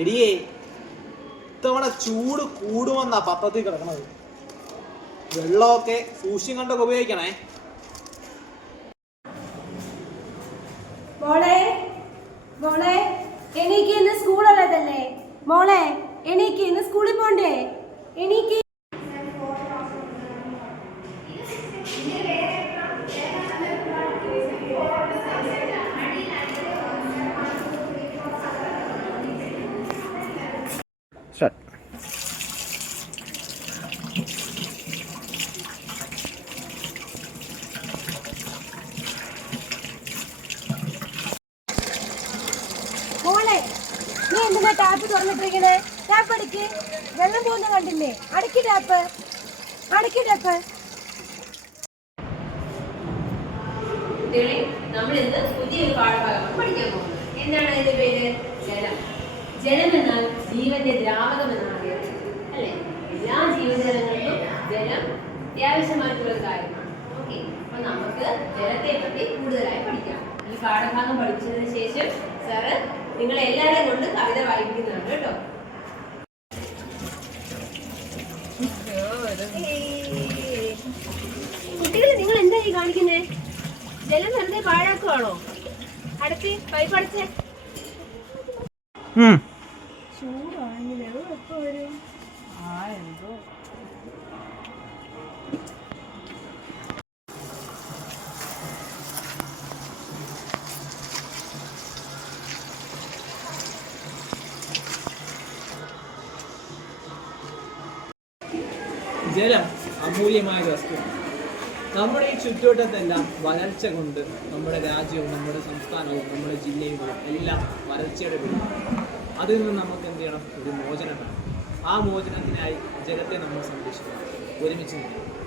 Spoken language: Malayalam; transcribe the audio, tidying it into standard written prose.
എടിയേ ഇത്തവണ ചൂട് കൂടുമെന്നാ പത്രത്തിൽ കിടക്കണത്. വെള്ളമൊക്കെ സൂക്ഷ്യം കണ്ടൊക്കെ ഉപയോഗിക്കണേ. മോളെ മോളെ എനിക്ക് ഇന്ന് സ്കൂളുള്ളതല്ലേ? മോളെ എനിക്ക് ഇന്ന് സ്കൂളിൽ പോണ്ടേ? എനിക്ക് മോളെ നീ എന്തിനാ ടാപ്പ് തുറന്നിട്ടിരിക്കണേ? ടാപ്പ് അടിക്ക്. വെള്ളം പോകുന്ന കണ്ടില്ലേ? അടക്കി ടാപ്പ്, അടക്കി ടാപ്പ്. നമ്മൾ ഇന്ന് പുതിയൊരു പാഠഭാഗമാണ് പഠിക്കാൻ പോകുന്നത്. എന്താണ് അതിന്റെ പേര്? ജലം. ജലം എന്നാൽ ജീവന്റെ ദ്രാവകം എന്നാണ് അറിയപ്പെടുന്നത്, അല്ലെ? എല്ലാ ജീവജാലങ്ങൾക്കും ജലം അത്യാവശ്യമായിട്ടുള്ള ഒരു കാര്യമാണ്. ഓക്കെ, അപ്പൊ നമുക്ക് ജലത്തെ പറ്റി കൂടുതലായി പഠിക്കാം. ഈ പാഠഭാഗം പഠിച്ചതിന് ശേഷം സാറ് നിങ്ങളെ എല്ലാവരെയും കൊണ്ട് കവിത വായിക്കുന്നുണ്ട് കേട്ടോ. കുട്ടികളെ, നിങ്ങൾ എന്താ ഈ കാണിക്കുന്നേ? ജലം വെറുതെ പാഴാക്കുവാണോ? അടച്ച് പൈപ്പ് അടച്ചേ. ചൂടാണെങ്കിൽ എപ്പോ വരും? എന്തോ ജലം അമൂല്യമായ വസ്തു. നമ്മുടെ ഈ ചുറ്റുവട്ടത്തെല്ലാം വരൾച്ച കൊണ്ട് നമ്മുടെ രാജ്യവും നമ്മുടെ സംസ്ഥാനവും നമ്മുടെ ജില്ലയും എല്ലാം വരൾച്ചയുടെ പേരിൽ. അതിൽ നിന്ന് നമുക്ക് എന്ത് ചെയ്യണം? ഒരു മോചനം വേണം. ആ മോചനത്തിനായി ജലത്തെ നമ്മൾ സംരക്ഷിക്കണം. ഒരുമിച്ച് നിൽക്കണം.